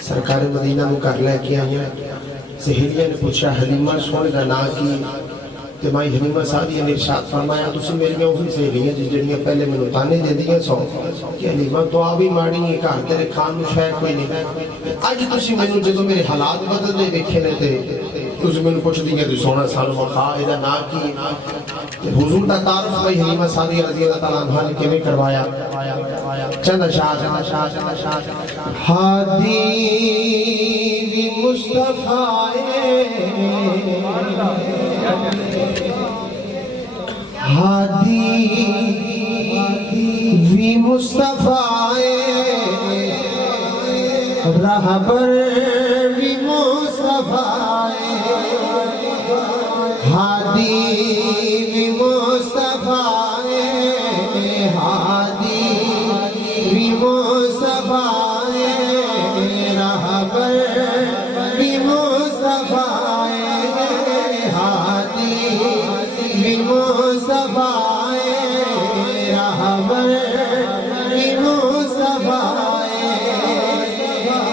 سرکار مدینہ میں کر لے کے آئیں سہیلیہ نے پوچھا حلیمہ سونے کا نا کی تے مائی حلیمہ سادیہ نے ارشاد فرمایا تسی میری میں وہی سہیلیاں جس جڑیاں پہلے میں نتانے دے دیاں سو کہ حلیمہ تو آبی ماڑی ہے کار تیرے خان میں شاید کوئی نہیں آج تسی میں نے جدو میرے حالات بدل دے دیکھے نے تے تسی میں نے پوچھ دیا تو سونا سال مخواہ ایدہ نا کی حضور تا تعارف بھائی حلیمہ سادیہ رضی اللہ تعالیٰ عنہ نے کیویں کروایا چند اشعار ہادی مصطفیٰ ہادی وی مصطفیٰ رہبر وی مصطفیٰ ہادی وی مصطفیٰ ہادی وی مصطفیٰ رہبر وی مصطفیٰ ہادی وی مصطفیٰ رہبر وی مصطفیٰ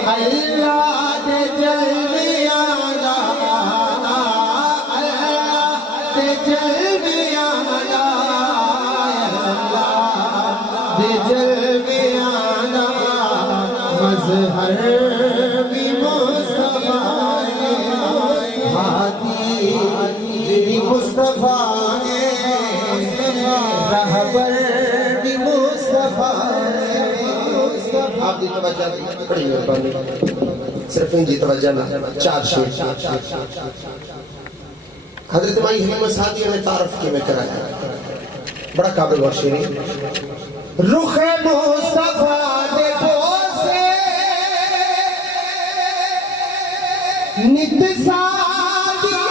اللہ دے جلوے آلا اللہ دے جلوے آلا اللہ دے جلوے آلا مظہر بھی مصطفیٰ ہادی بھی مصطفیٰ رہبر بھی مصطفیٰ آپ دی توجہ بڑی مہربانی صرف ان دی توجہ نہ چار شیر حضرت مائی حلیمہ سعدیہ نے تعارف کی میں کرایا بڑا قابل اور شیری رخ مصطفیٰ دے بوسے نت سعدیہ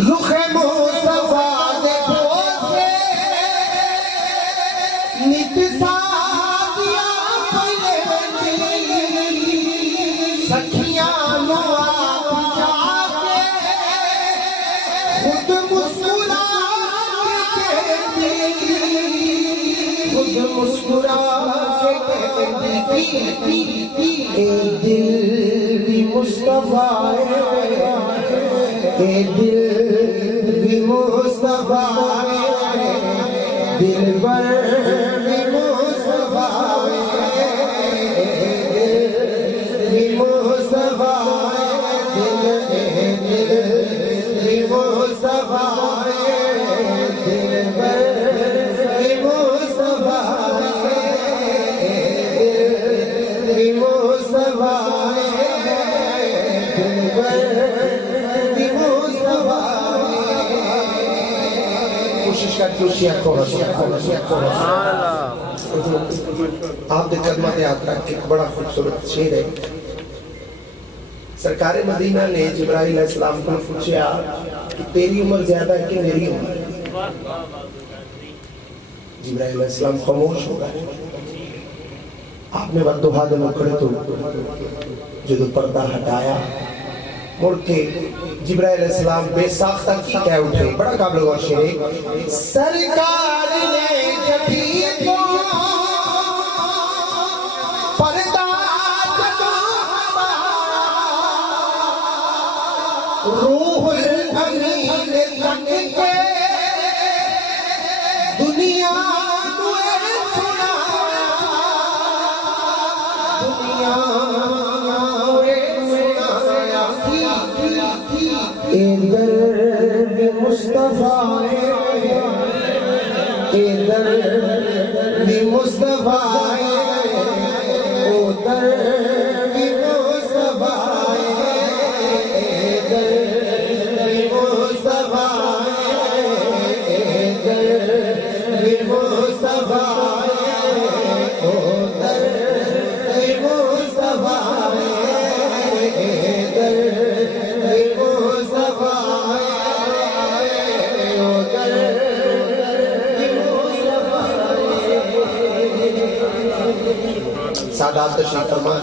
رخ مصطفیٰ دے بوسے نت سعدیہ سکھیاں نو آپ جا کے خود مسکرا کے خود مسکرا کے اے دل بھی مصطفیٰ اے دل بھی مصطفیٰ دل بر بھی مصطفیٰ بھی مصطفیٰ دل بھی مصطفیٰ دل بر بھی مصطفیٰ بھی مصطفیٰ دل بر بھی مصطفیٰ کوشش کر دوسری کو آپ نے کلمات یاد رکھ کے بڑا خوبصورت شعر ہے سرکار مدینہ نے جبرائیل علیہ السلام کو پوچھا کہ تیری عمر زیادہ ہے کہ میری عمر جبرائیل علیہ السلام خاموش ہو گئے آپ نے وقت دہا دن اکھڑے تو جدو پردہ ہٹایا مڑ کے جبرائیل علیہ السلام بے ساختہ کی کہہ اٹھے بڑا قابل غور شعر سرکار نے جبھی کو پردہ روح الامین تک کے دنیا دوئے سنایا دنیا دوئے سنایا ادھر بھی مصطفیٰ ادھر بھی مصطفیٰ ادھر بھی مصطفیٰ ادھر بھی مصطفیٰ ادھر بھی مصطفیٰ ادھر بھی مصطفیٰ سادات تشریف فرمان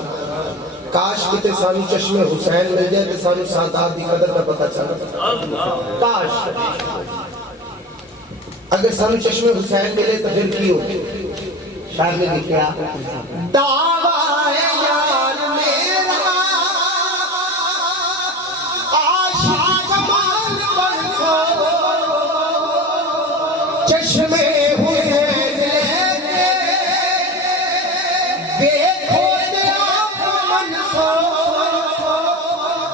کاش کتے سانی چشم حسین مل جائے تے سانی سادات دی قدر کا پتہ چلا کاش اگر سانو چشمے حسین ملے تو پھر کی ہو؟ شاعر نے لکھا دعویٰ یار میرا عاشق کمال پر سو چشمے حسین لے دیکھو دیا من سو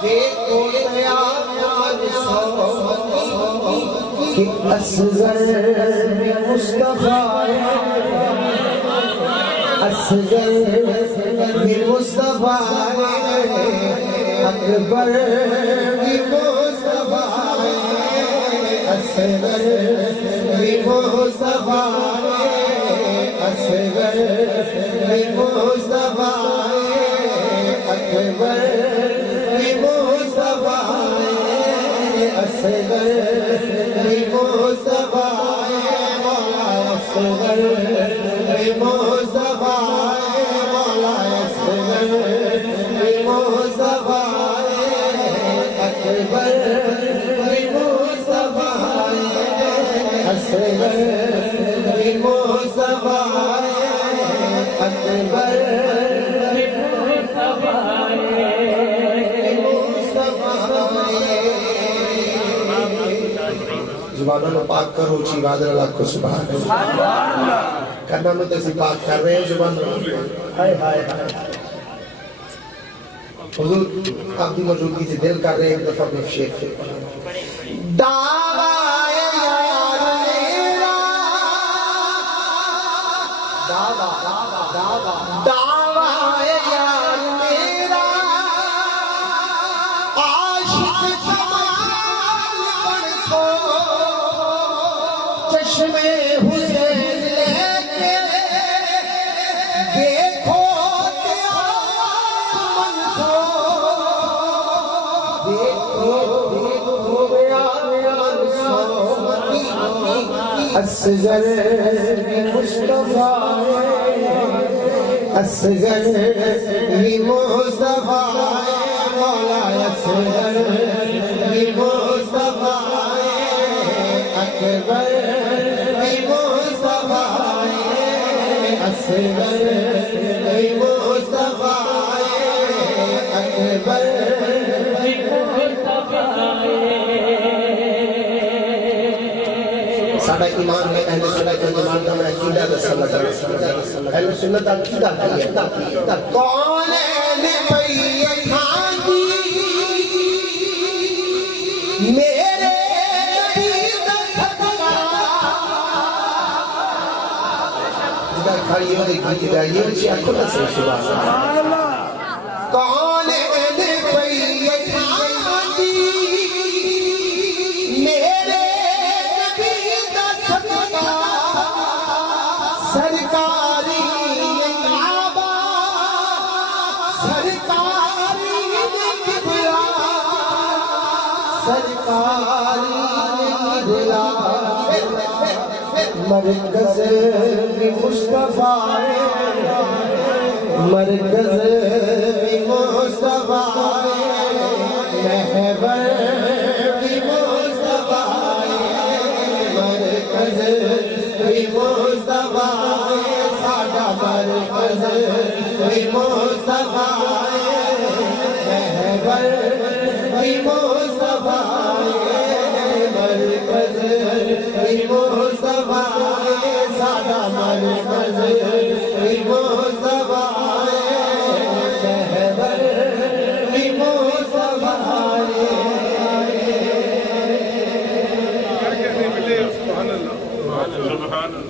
دیکھو دیا من سو کہ اصغر مصطفیٰ اصغر مصطفیٰ اکبر مصطفیٰ اصغر مصطفیٰ اصغر مصطفیٰ اکبر مصطفیٰ اصغر مصطفیٰ مولا اصغر مصطفیٰ مولا اصغر مصطفیٰ اکبر مصطفیٰ اصغر مصطفیٰ اکبر زبانوں پاک کرو چی وعدر اللہ کو سبحان اللہ کرنا میں تیسی پاک کر رہے ہیں زبان ہائے ہائے ہائے حضور آپ دی موجودگی سے دل کر رہے ہیں ایک دفعہ اپنے شیخ سے دعویٰ یار میرا دعویٰ یار میرا عاشق کمال پر سو چشمے حسین لے کے دیکھو دیا من سو دیکھو دیا من سو اصغر مصطفیٰ اصغر مصطفیٰ مولا اصغر مصطفیٰ اکبر مصطفیٰ اصغر مصطفیٰ اکبر ساڑھا ایمان ہے اہل سنت ایمان کا میں عقیدہ دسا لگا اہل سنت عقیدہ کی ہے کون اہل بیت ہاں میرے کھڑی ہو دیکھ لیجیے جائیے اچھی آنکھوں نہ سے سبحان اللہ کون اہل بیت ہاں میرے نبی دا صدقہ سرکاری کعبہ سرکاری قبلہ سرکاری قبلہ مرکز مصطفیٰ مرکز مصطفیٰ محور مصطفیٰ مرکز مصطفیٰ ساڈا مرکز مصطفیٰ محور مصطفیٰ مرکز مصطفیٰ ساڈا مرکز مصطفیٰ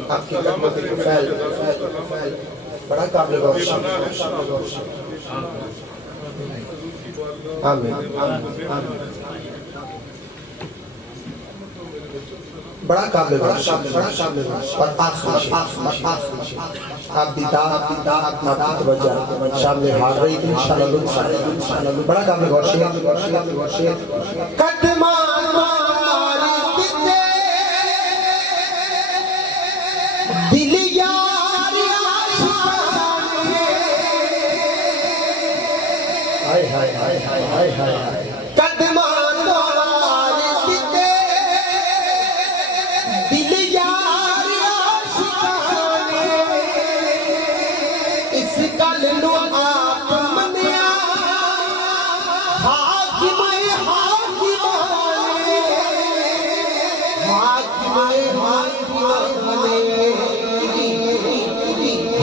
آپ کی قدمت کے فعل بڑا قابل غور آمین بڑا قابل غور اور آخری آپ دیدار آپ وجہ شامل حال رہی تھی انشاءاللہ بڑا قابل غور قدمان ماری دیتے دل یاری قدمان ماری دیتے دل یاری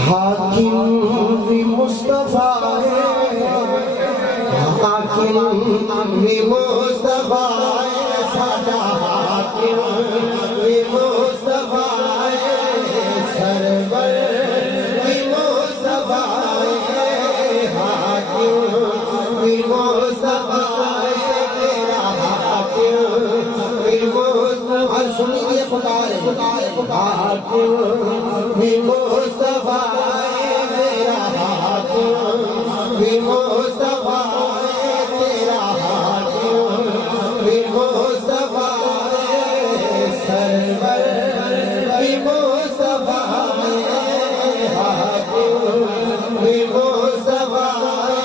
حاکم بھی مصطفیٰ ہے، حاکم بھی مصطفیٰ ہے، سادہ حاکم بھی مصطفیٰ ہے، سرور بھی مصطفیٰ ہے، حاکم بھی مصطفیٰ ہے، تیرا حاکم بھی مصطفیٰ ہے، سنیے پکار حاکم بھی مصطفیٰ ہے، تیرا حاکم بھی مصطفیٰ ہے، تیرا حاکم بھی مصطفیٰ ہے، سرور بھی مصطفیٰ ہے، حاکم بھی مصطفیٰ ہے،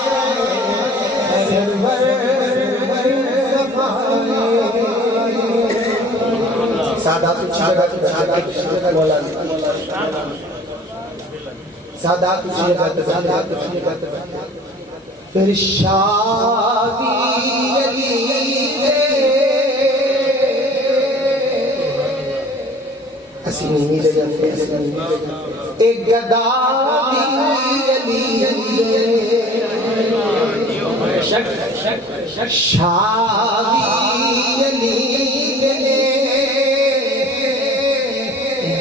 سرور سادات پھر شادی علی اسمی ایک گدا علی شادی علی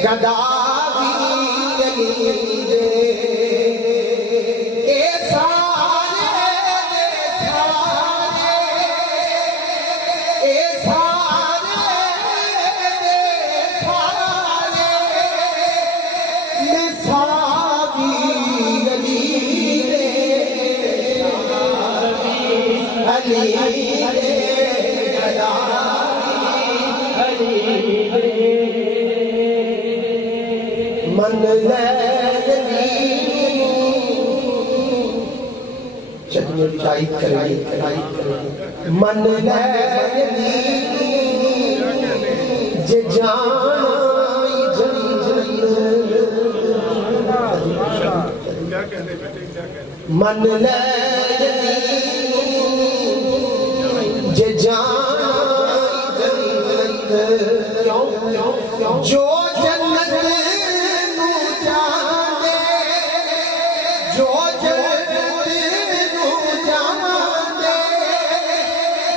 گدا علی من لیلی چٹنی تائید کریں من لیلی جے جانائی جنت من لیلی جے جانائی جنت جو جنت نو جانے جو جنت نو جانے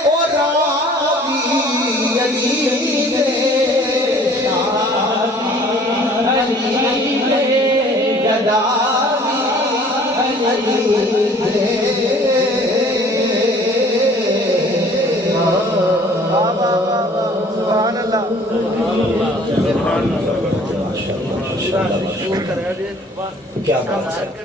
او راوی علی دے علی دے گداوی علی دے سبحان اللہ کیا بات ہے.